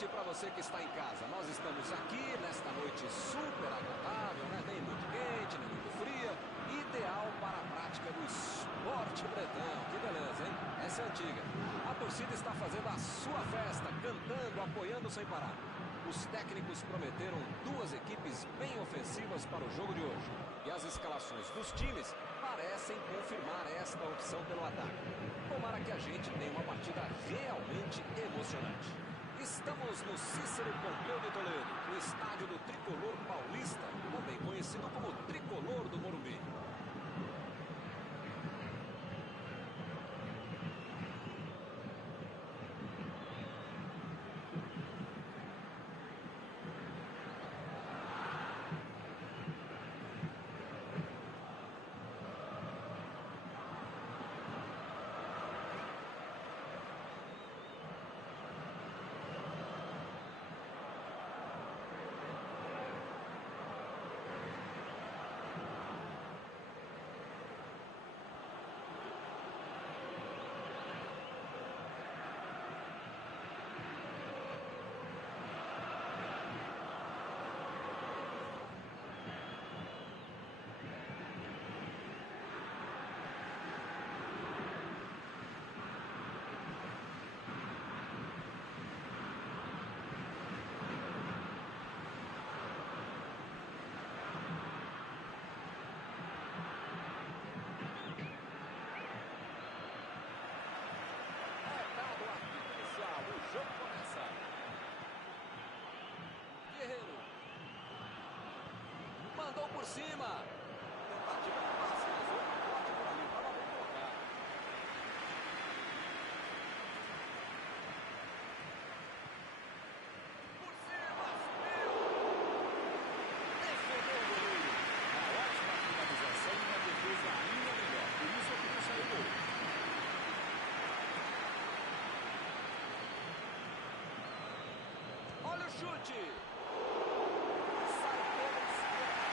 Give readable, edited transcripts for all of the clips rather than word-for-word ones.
noite para você que está em casa. Nós estamos aqui nesta noite super agradável, né? Nem muito quente, nem muito fria. Ideal para a prática do esporte bretão. Que beleza, hein? Essa é antiga. A torcida está fazendo a sua festa, cantando, apoiando sem parar. Os técnicos prometeram duas equipes bem ofensivas para o jogo de hoje. E as escalações dos times parecem confirmar esta opção pelo ataque. Tomara que a gente tenha uma partida realmente emocionante. Estamos no Cícero Pompeu de Toledo, no estádio do Tricolor Paulista, também conhecido como Tricolor do Morumbi. O jogo começa. Guerreiro. Mandou por cima. Tentativa de passe, mas outro forte por ali. Estava bem colocado. Por cima, subiu. Defendeu o goleiro. Uma ótima finalização e uma defesa ainda melhor. Por isso é que não saiu gol. Olha o chute. Sai pela esquerda.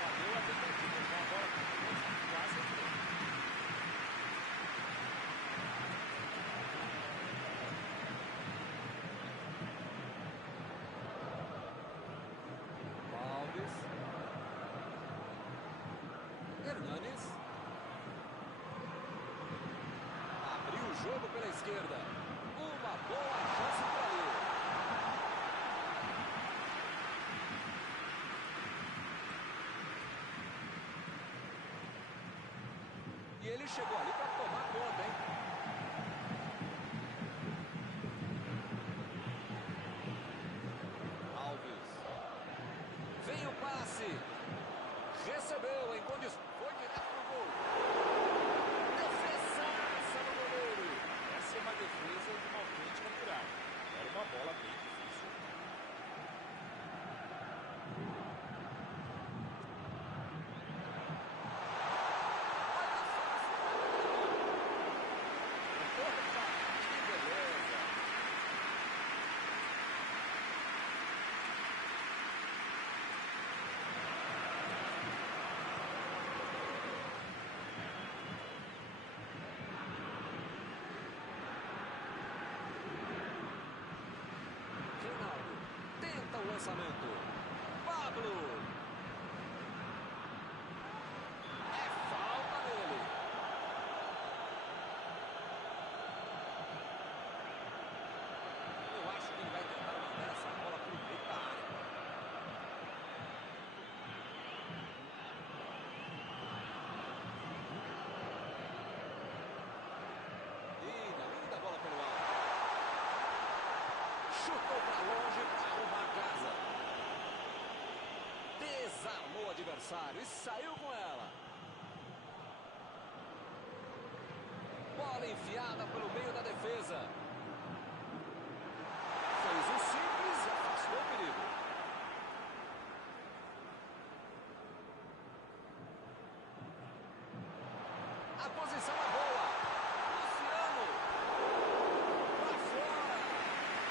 Valeu a tentativa. Com a bola quase entrou. Alves. Hernanes. Abriu o jogo pela esquerda. Uma boa chance por ali. E ele chegou ali para tomar conta, hein? Alves. Vem o passe. Recebeu em condições. Foi direto pro gol. Defesaça do goleiro. Essa é uma defesa de uma autêntica muralha. Era uma bola bem difícil. Que beleza. Tenta o lançamento. Pablo. É falta dele. Eu acho que ele vai tentar mandar essa bola para o meio da área. Linda bola pelo alto. Chutou para longe para arrumar casa. Desarmou o adversário e saiu com ela. Bola enfiada pelo meio da defesa. Fez o simples e afastou o perigo. A posição é boa. Luciano. Pra fora.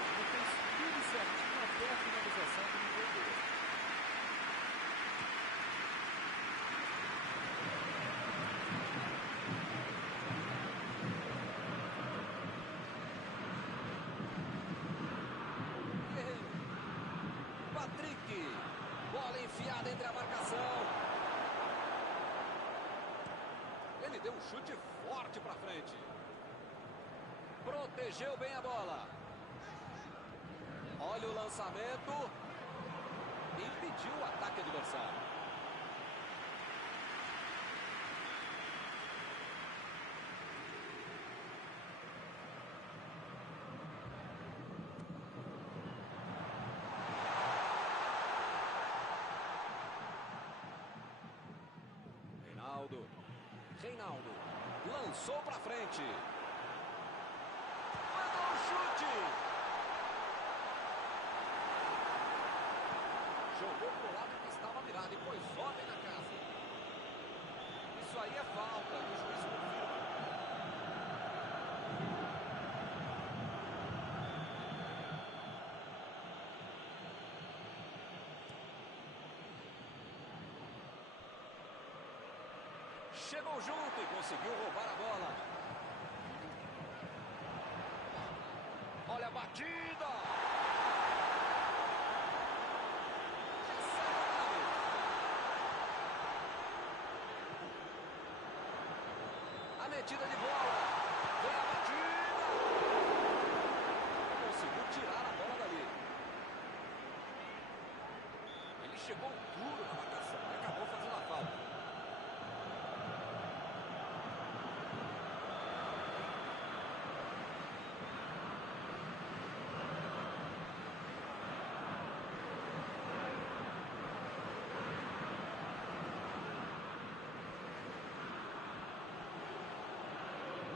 Ele fez tudo certinho até a finalização que não foi boa. enfiada entre a marcação. Ele deu um chute forte para frente. Protegeu bem a bola. Olha o lançamento. Impediu o ataque adversário. Reinaldo lançou para frente. Mandou um chute. Jogou pro lado que estava mirado e pôs ordem na casa. Isso aí é falta e o juiz confirma. Chegou junto e conseguiu roubar a bola. Olha a batida. Já sai do lado. A metida de bola. Vem a batida. Conseguiu tirar a bola dali. Ele chegou duro na marcação e acabou fazendo a falta.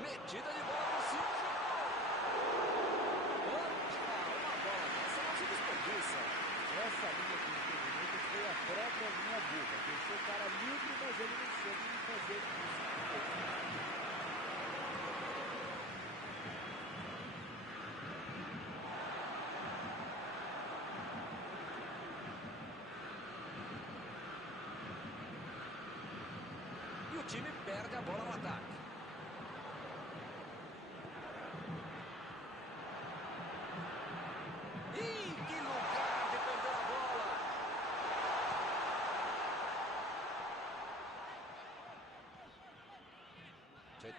Metida de bola por cima. Opa, uma bola dessa não se desperdiça. Essa linha de impedimento foi a própria linha burra. Deixou o cara livre, mas ele não soube fazer isso. E o time perde a bola no ataque. Que lugar de perder a bola!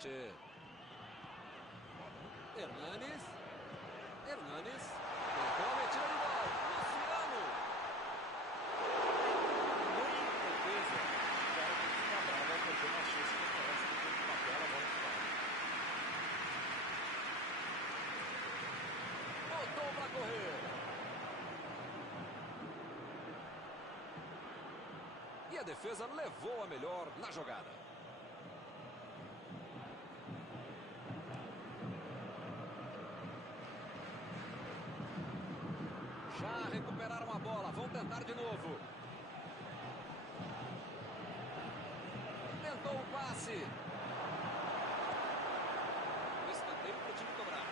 Tchê. Hernanes. Tentou a metida de bola. Luciano. Muita defesa. O cara tem que ficar bravo, vai perder uma chance que parece que tem uma bela bola de fora. Botou para correr. E a defesa levou a melhor na jogada. Já recuperaram a bola, vão tentar de novo. Tentou o passe. O escanteio para o time cobrar.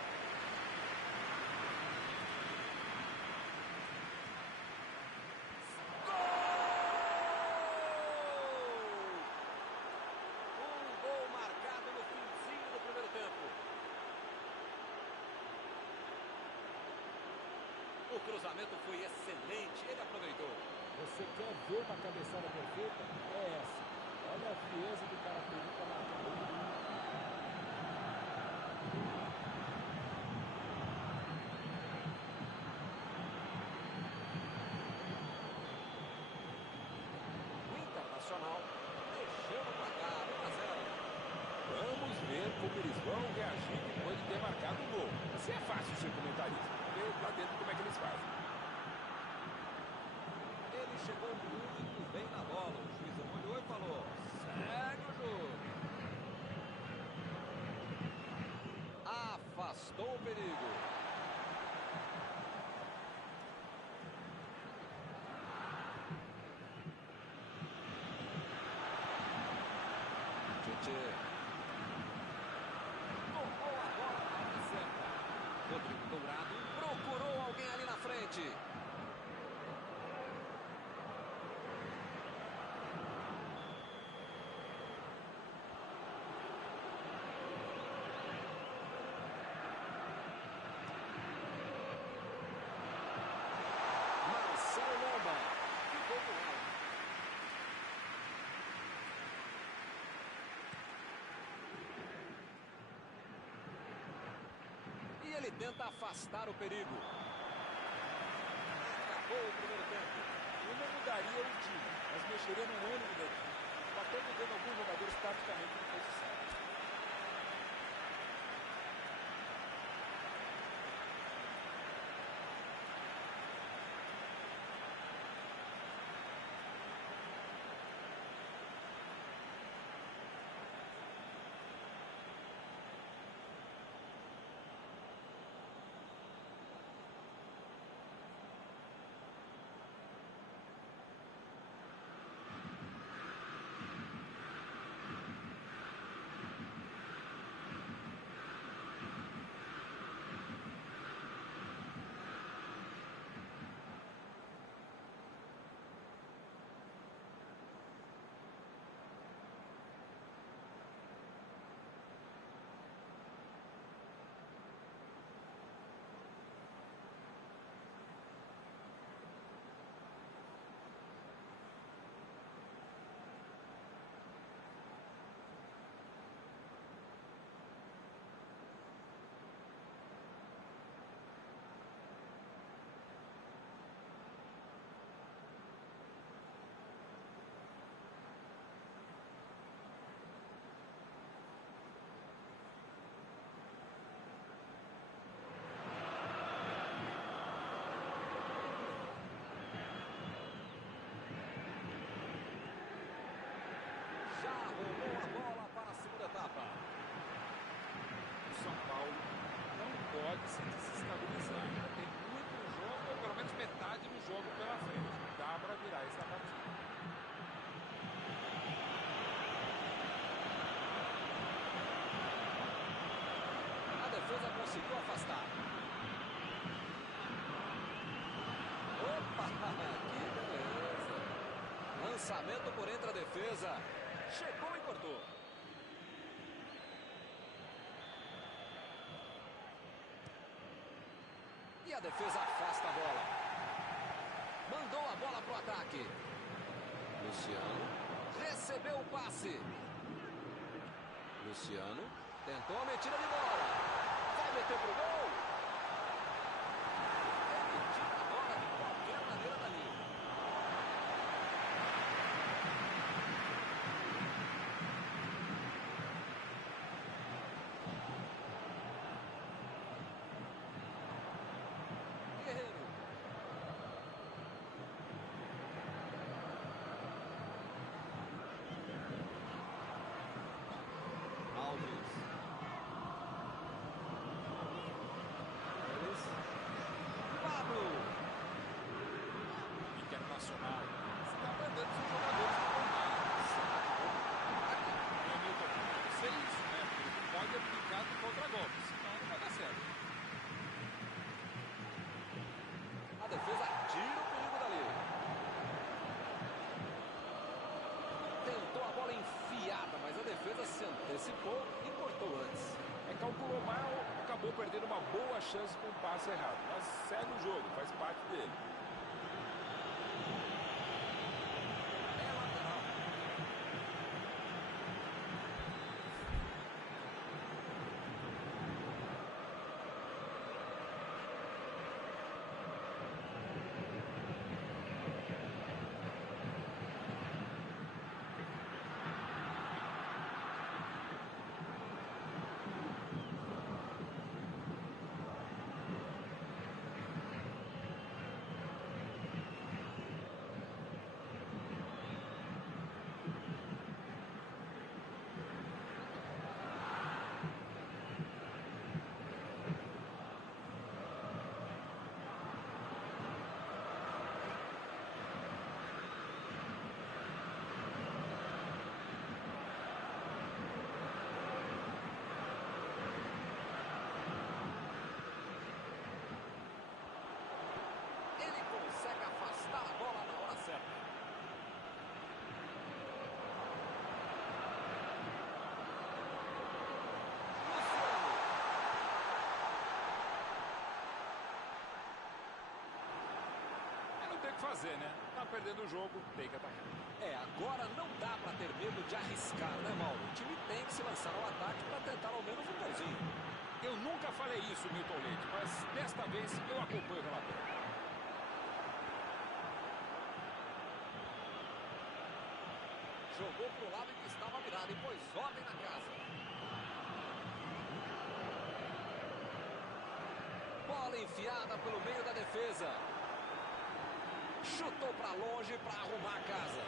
O cruzamento foi excelente, ele aproveitou. Você quer ver uma cabeçada perfeita? É essa. Olha a frieza do cara para marcar. O Internacional deixou no placar 1 a 0. Vamos ver como eles vão reagir depois de ter marcado o gol. Assim é fácil ser comentarista. Ver lá dentro como é que eles fazem. Ele chegou muito bem na bola. O juiz olhou e falou: segue o jogo. Afastou o perigo. Tchê. Tocou a bola na hora certa. Rodrigo Dourado procurou Ele tenta afastar o perigo. Acabou o primeiro tempo. Eu não mudaria o time, mas mexeria no ânimo da equipe. Até mudando alguns jogadores taticamente de posição. Pode se desestabilizar. Ainda tem muito jogo, ou pelo menos metade do jogo pela frente. Dá para virar essa partida. A defesa conseguiu afastar. Opa, que beleza. Lançamento por entre a defesa. Chegou e cortou. E a defesa afasta a bola. Mandou a bola para o ataque. Luciano recebeu o passe. Luciano tentou a metida de bola. Vai meter pro gol. Ele tira a bola de qualquer maneira dali. Internacional está mandando seus jogadores formar. Não sei isso, né? Porque ele pode aplicar do contra-golpe, senão não vai dar certo. A defesa tira o perigo dali. Tentou a bola enfiada, mas a defesa se antecipou e cortou antes. Calculou mal, acabou perdendo uma boa chance com o passe errado. Mas segue o jogo, faz parte dele. Fazer, né? Tá perdendo o jogo, tem que atacar. Agora não dá para ter medo de arriscar, né, Mauro? O time tem que se lançar ao ataque para tentar ao menos um golzinho. Eu nunca falei isso, Milton Leite, mas desta vez eu acompanho o relatório. Jogou para o lado em que estava virado e pôs ordem na casa. Bola enfiada pelo meio da defesa. Chutou para longe para arrumar a casa.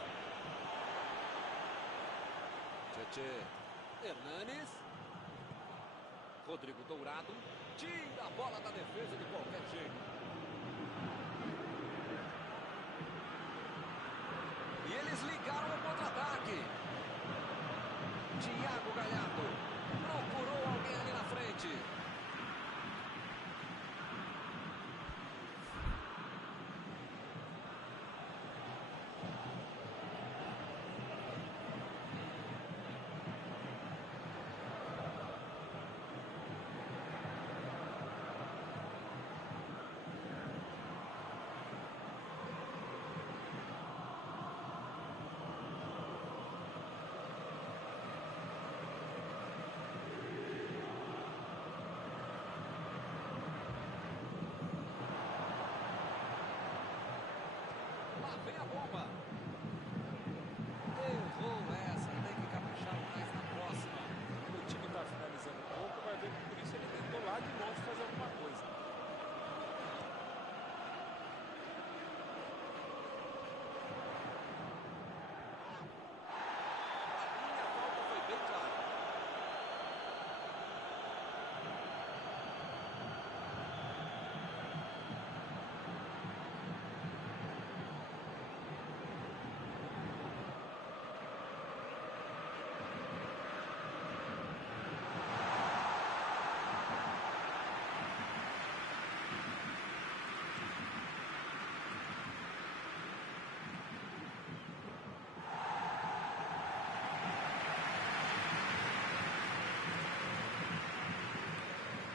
Tchê. Hernanes. Rodrigo Dourado. Tira a bola da defesa de qualquer jeito. E eles ligaram o contra-ataque. Thiago Galhardo procurou alguém ali na frente. Vem a bomba. Errou essa. Tem que caprichar mais na próxima. O time está finalizando um pouco, vai ver que por isso ele tentou lá de longe fazer alguma coisa. Pra mim, a falta foi bem clara.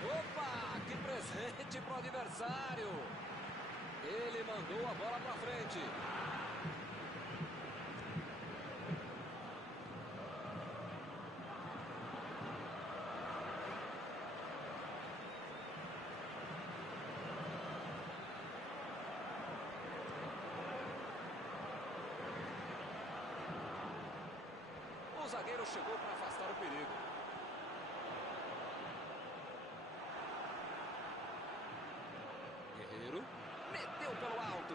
Opa, que presente pro adversário. Ele mandou a bola pra frente. O zagueiro chegou para afastar o perigo. Guerreiro meteu pelo alto.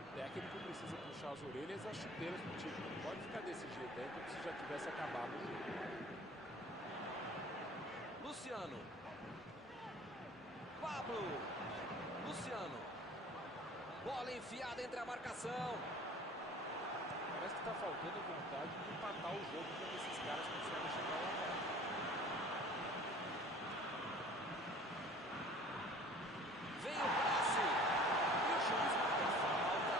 O técnico precisa puxar as orelhas e as chuteiras do time. Não pode ficar desse jeito aí como se já tivesse acabado o jogo. Luciano. Pablo. Luciano. Bola enfiada entre a marcação. Parece que está faltando vontade de empatar o jogo quando esses caras conseguem chegar lá perto. Vem o passe. E o juiz marca a falta.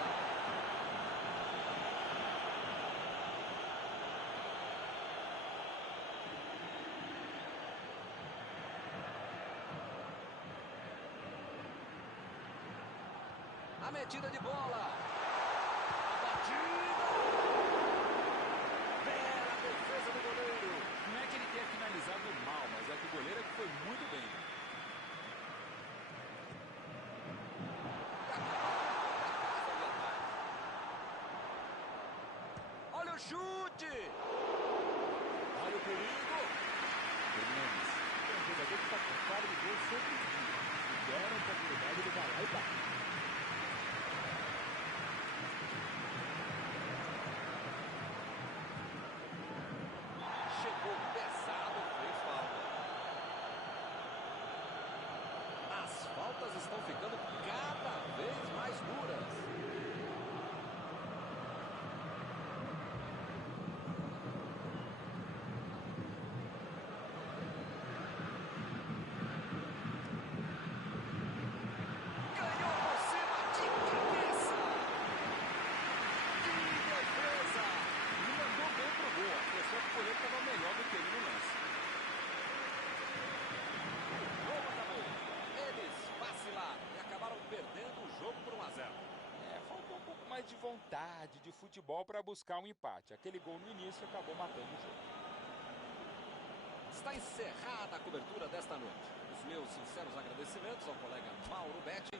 A metida de bola. A batida. Bela defesa do goleiro. Não é que ele tenha finalizado mal, mas é que o goleiro é que foi muito bem. Olha o chute. Olha o perigo. Hernanes. É um jogador que está com cara de gol sempre em dia. Se der a oportunidade, ele vai lá e bate. Chegou pesado, fez falta. As faltas estão ficando cada vez mais duras. Ganhou por cima de cabeça. Que defesa! Ele mandou bem pro gol. A impressão que o goleiro estava melhor do que ele no lance. O jogo acabou. Eles vacilaram e acabaram perdendo o jogo por 1-0. Faltou um pouco mais de vontade, de futebol para buscar um empate. Aquele gol no início acabou matando o jogo. está encerrada a cobertura desta noite. Os meus sinceros agradecimentos ao colega Mauro Betti.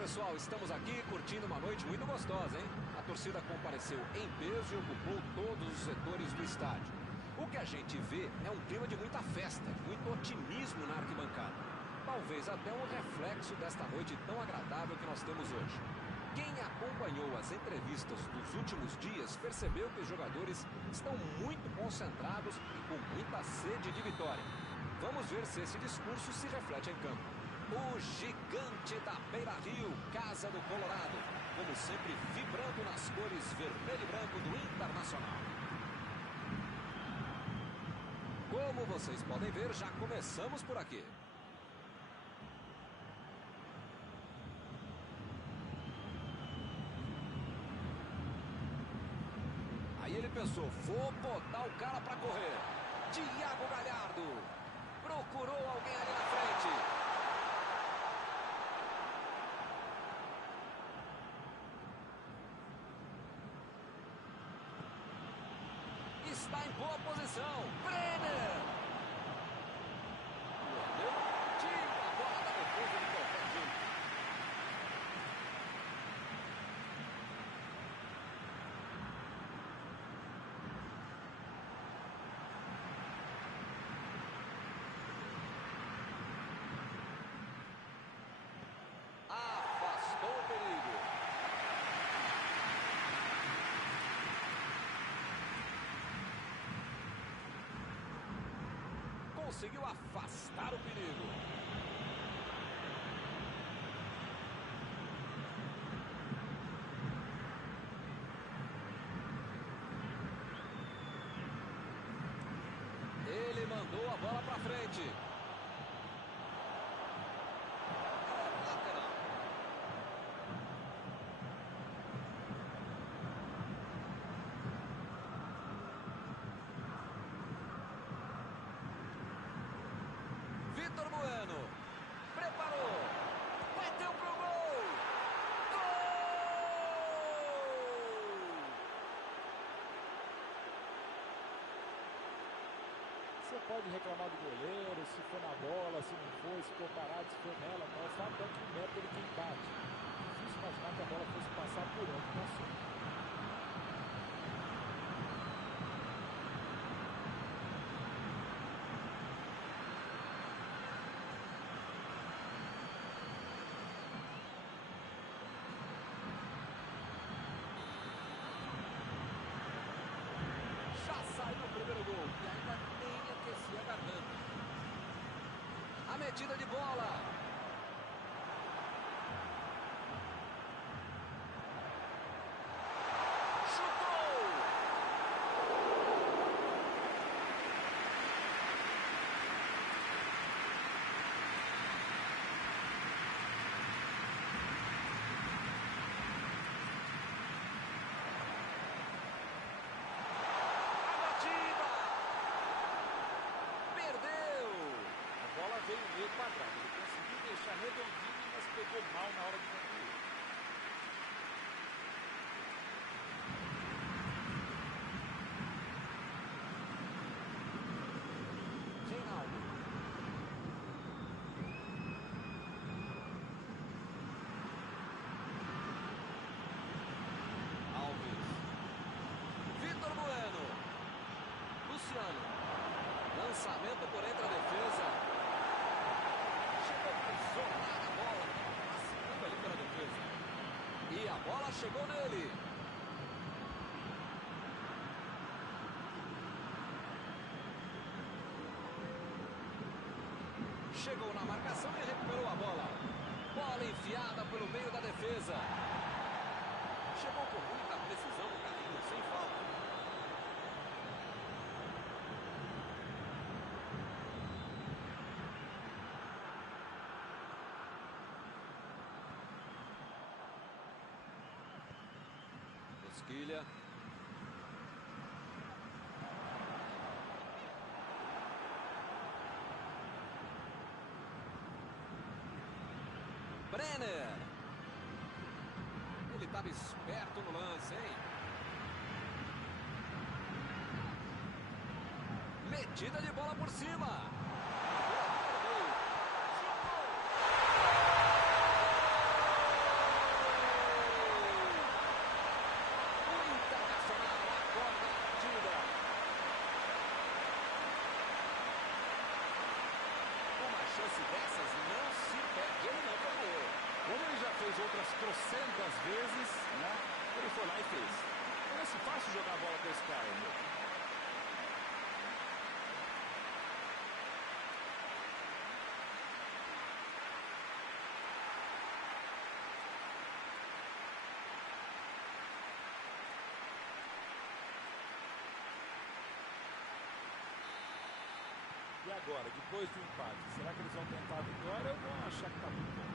pessoal, estamos aqui curtindo uma noite muito gostosa, hein? A torcida compareceu em peso e ocupou todos os setores do estádio. O que a gente vê é um clima de muita festa, muito otimismo na arquibancada. Talvez até um reflexo desta noite tão agradável que nós temos hoje. Quem acompanhou as entrevistas dos últimos dias percebeu que os jogadores estão muito concentrados e com muita sede de vitória. Vamos ver se esse discurso se reflete em campo. O gigante da Beira-Rio, Casa do Colorado, como sempre vibrando nas cores vermelho e branco do Internacional. Como vocês podem ver, já começamos por aqui. Aí ele pensou, vou botar o cara para correr. Thiago Galhardo procurou alguém ali na frente. Está em boa posição. Brenner. Perdeu. Tira a bola da defesa de qualquer jeito. Afastou o perigo. Conseguiu afastar o perigo. Ele mandou a bola para frente. Lateral. Vitor Bueno preparou, bateu pro gol. Gol! Você pode reclamar do goleiro, se foi na bola, se não foi, se ficou parado, se foi nela, mas sabe tanto que o mérito ele quem bate. Difícil imaginar que a bola fosse passar por onde passou. Já saiu o primeiro gol e ainda nem aquecia a garganta. A metida de bola. Chutou. A bola veio meio quadrado. Ele conseguiu deixar redondinho, mas pegou mal na hora de concluir. Reinaldo. Alves. Vitor Bueno. Luciano. Lançamento por entre a defesa. Chegou a isolar a bola. Passando ali pela defesa. E a bola chegou nele. Chegou na marcação e recuperou a bola. Bola enfiada pelo meio da defesa. Chegou com muita precisão no carrinho, sem falta. Esquilha. Brenner. Ele estava esperto no lance, hein? Metida de bola por cima. outras trocentas vezes, né? Ele foi lá e fez. Parece fácil jogar a bola com esse cara, meu. E agora, depois do empate, será que eles vão tentar a vitória ou vão achar que está tudo bom?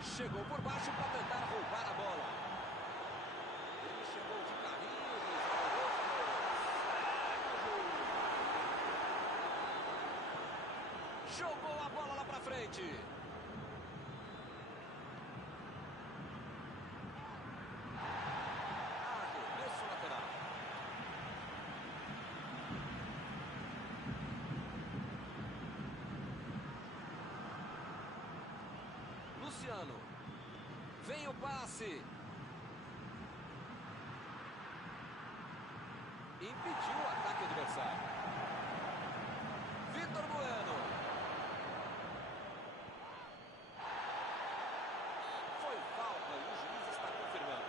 Chegou por baixo para tentar roubar a bola. Ele chegou de carrinho, jogou a bola lá para frente. Arremesso lateral. Luciano. Vem o passe. Impediu o ataque adversário. Vitor Bueno. Foi falta e o juiz está confirmando.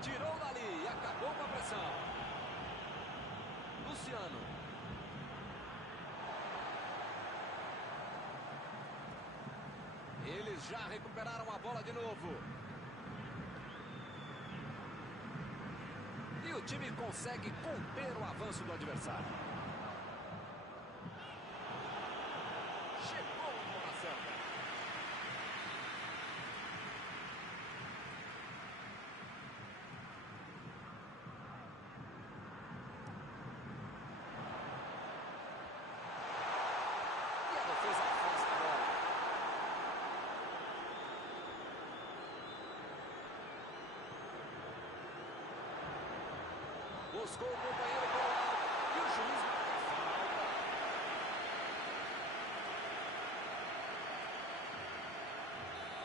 Tirou dali e acabou com a pressão. Luciano. Eles já recuperaram a bola de novo. E o time consegue conter o avanço do adversário. Chegou a bola certa. E a defesa afasta a bola. Buscou o companheiro pelo alto e o juiz marca a falta.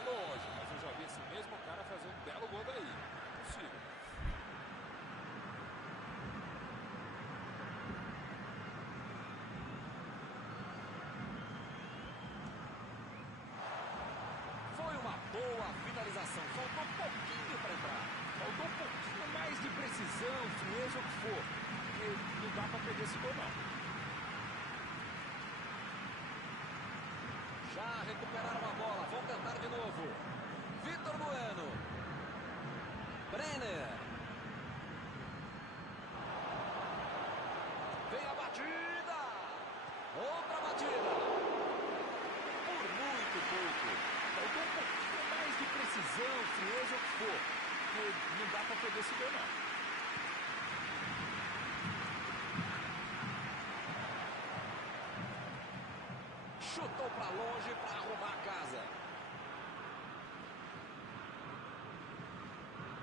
Lógico, mas eu já vi esse mesmo cara fazer um belo gol daí. Não é possível. Foi uma boa finalização. Faltou um pouquinho para entrar. Faltou um pouquinho mais de precisão, frieza, o que for. Porque não dá pra perder esse gol, não. Já recuperaram a bola. Vão tentar de novo. Vitor Bueno. Brenner. Vem a batida. Outra batida. Por muito pouco. Faltou um pouquinho mais de precisão, frieza, o que for. Porque não dá pra perder esse gol, não. Chutou para longe para arrumar a casa.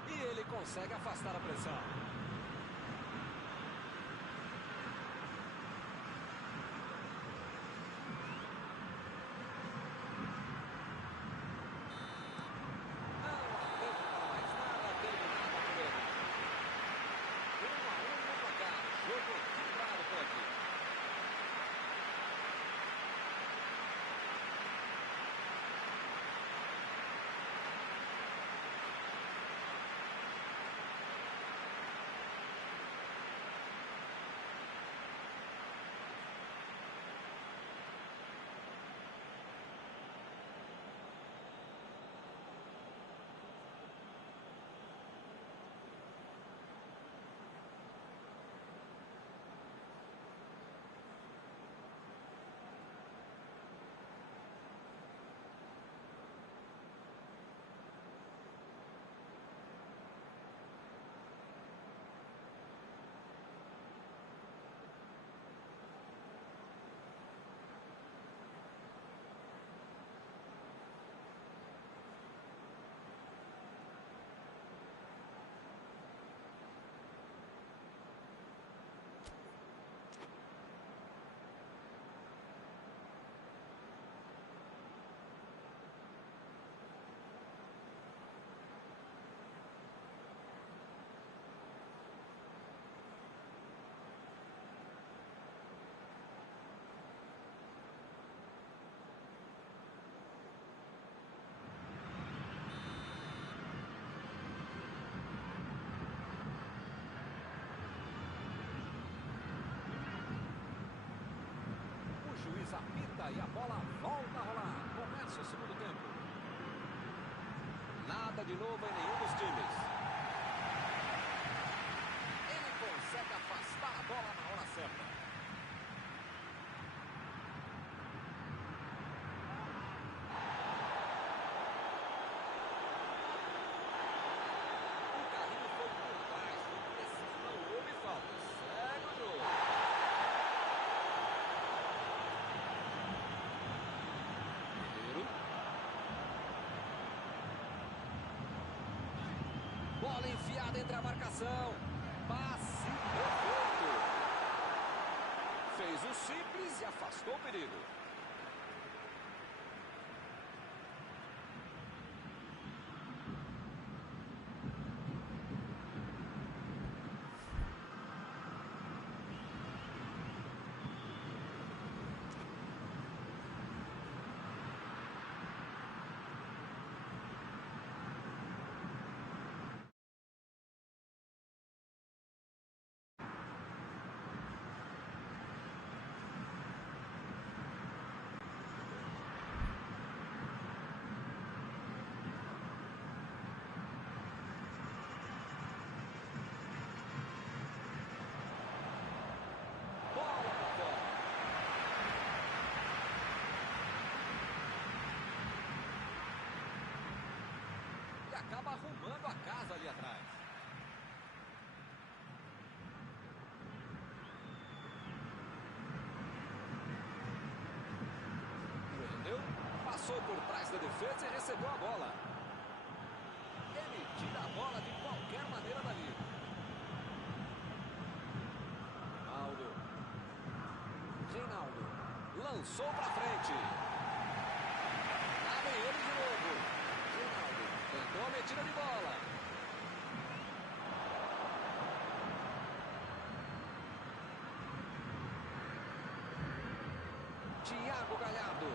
E ele consegue afastar a pressão. Não há tempo para mais nada. Terminada a primeira etapa. 1-1 no placar. Jogo equilibrado por aqui. direita e a bola volta a rolar. Começa o segundo tempo. Nada de novo em nenhum dos times. Ele consegue afastar a bola na hora certa. O carrinho foi por trás. Não houve falta. Segue o jogo. Bola enfiada entre a marcação. Passe perfeito. Fez o simples e afastou o perigo. Acaba arrumando a casa ali atrás. Prendeu, passou por trás da defesa e recebeu a bola. Ele tira a bola de qualquer maneira dali. Reinaldo lançou para frente. Lá vem ele de novo. Tentou a metida de bola. Thiago Galhardo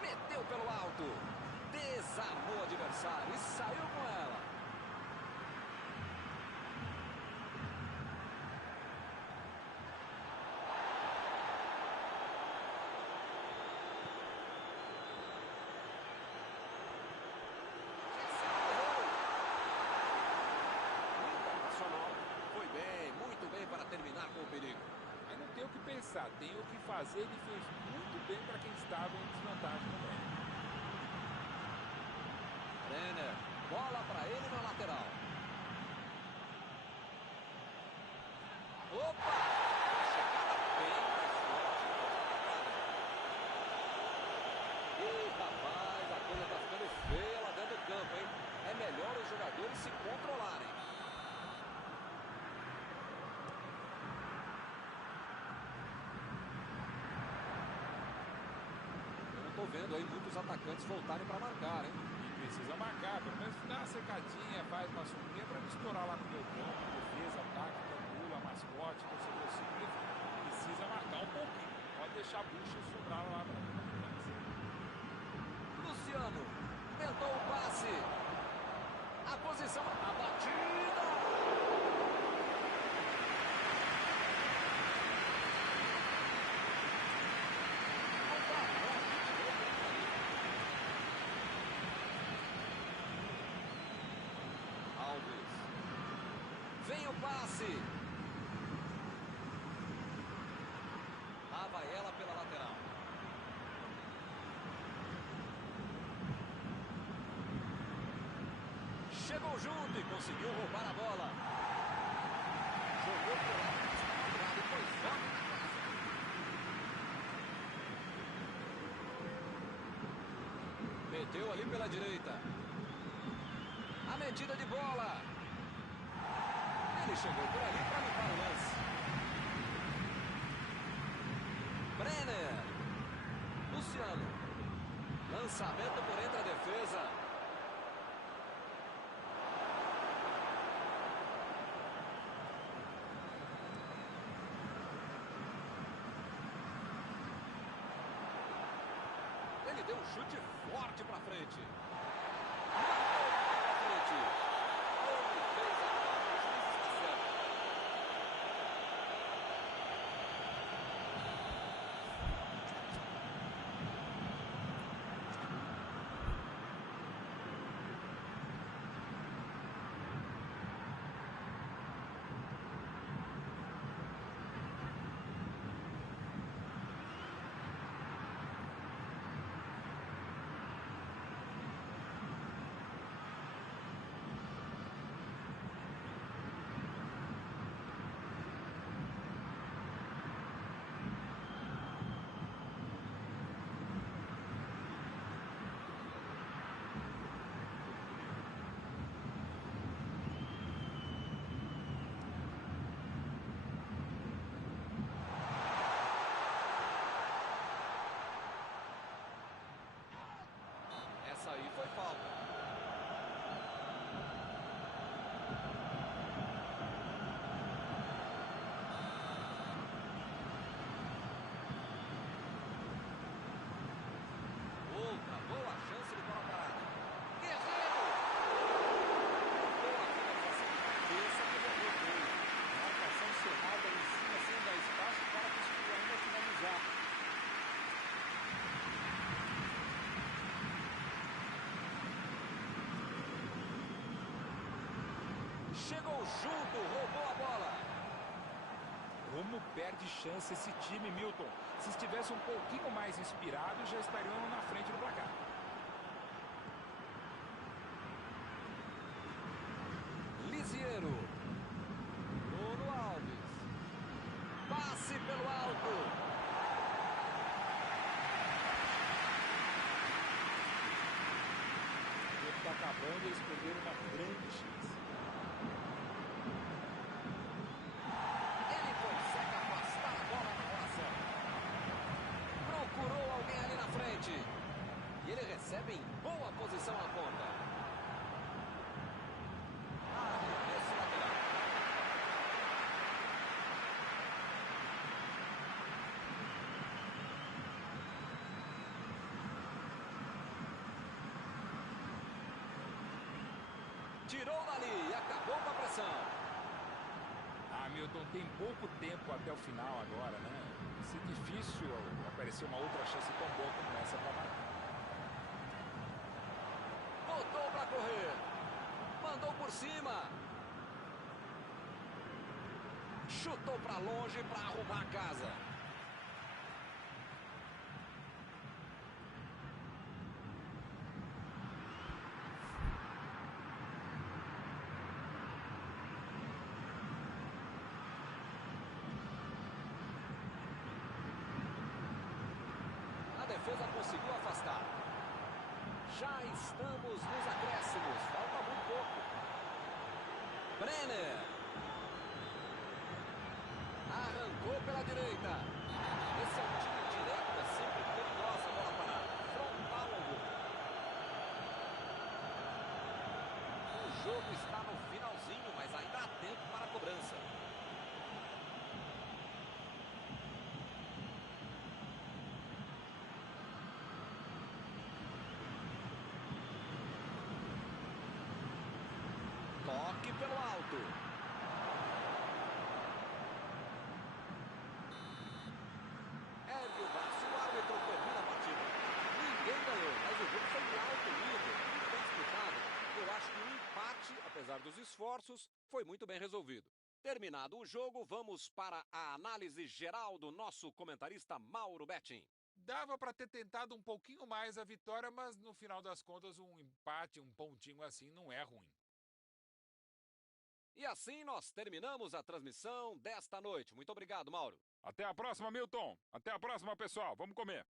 meteu pelo alto. Desarmou o adversário e saiu com ela. Terminar com o perigo. Aí não tem o que pensar, tem o que fazer. Ele fez muito bem para quem estava em desvantagem também. Brenner, bola para ele na lateral. Opa! Chegada bem mais forte. Ih, rapaz, a coisa tá ficando feia lá dentro do campo, hein? É melhor os jogadores se controlarem. Estou vendo aí muitos atacantes voltarem para marcar, hein? E precisa marcar, pelo menos dá uma secadinha, faz uma sombrinha para não estourar lá no meio campo, defesa, ataque, triangula, mascote, torcedor civil. Precisa marcar um pouquinho, pode deixar a bucha sobrar lá para Luciano tentou o passe. A posição, a batida. Vem o passe. Lá vai ela pela lateral. Chegou junto e conseguiu roubar a bola. Jogou por lá, e foi forte. Meteu ali pela direita. A metida de bola. Ele chegou por ali para limpar o lance. Brenner. Luciano. Lançamento por entre a defesa. Ele deu um chute forte para frente. aí foi falta. Outra boa chance de bola parada. Guerreiro! Boa finalização de cabeça que levou o gol. Marcação cerrada em cima, sem dar espaço, o cara conseguiu ainda finalizar. Chegou junto, roubou a bola. Como perde chance esse time, Milton. Se estivesse um pouquinho mais inspirado, já estariam na frente do placar. Lisiero. Bruno Alves. Passe pelo alto. O tempo está acabando e eles perderam uma grande chance. Ele consegue afastar a bola na hora certa. Procurou alguém ali na frente. E ele recebe em boa posição na ponta. Arremesso lateral. Tirou dali e acabou com a pressão. Milton, tem pouco tempo até o final agora, né? Vai ser difícil aparecer uma outra chance tão boa como essa para marcar. Botou pra correr. Mandou por cima. Chutou pra longe pra arrumar a casa. A defesa conseguiu afastar. Já estamos nos acréscimos. Falta muito pouco. Brenner. Arrancou pela direita. Esse é um tiro direto, é sempre perigosa a bola parada. Frontal ao gol. O jogo está no finalzinho, mas ainda há tempo para a cobrança. Toque pelo alto. Ergue o braço, o árbitro termina a partida. Ninguém ganhou, mas o jogo foi de alto nível, muito bem disputado. Eu acho que o empate, apesar dos esforços, foi muito bem resolvido. Terminado o jogo, vamos para a análise geral do nosso comentarista Mauro Betting. Dava para ter tentado um pouquinho mais a vitória, mas no final das contas um empate, um pontinho assim não é ruim. E assim nós terminamos a transmissão desta noite. Muito obrigado, Mauro. Até a próxima, Milton. Até a próxima, pessoal. Vamos comer.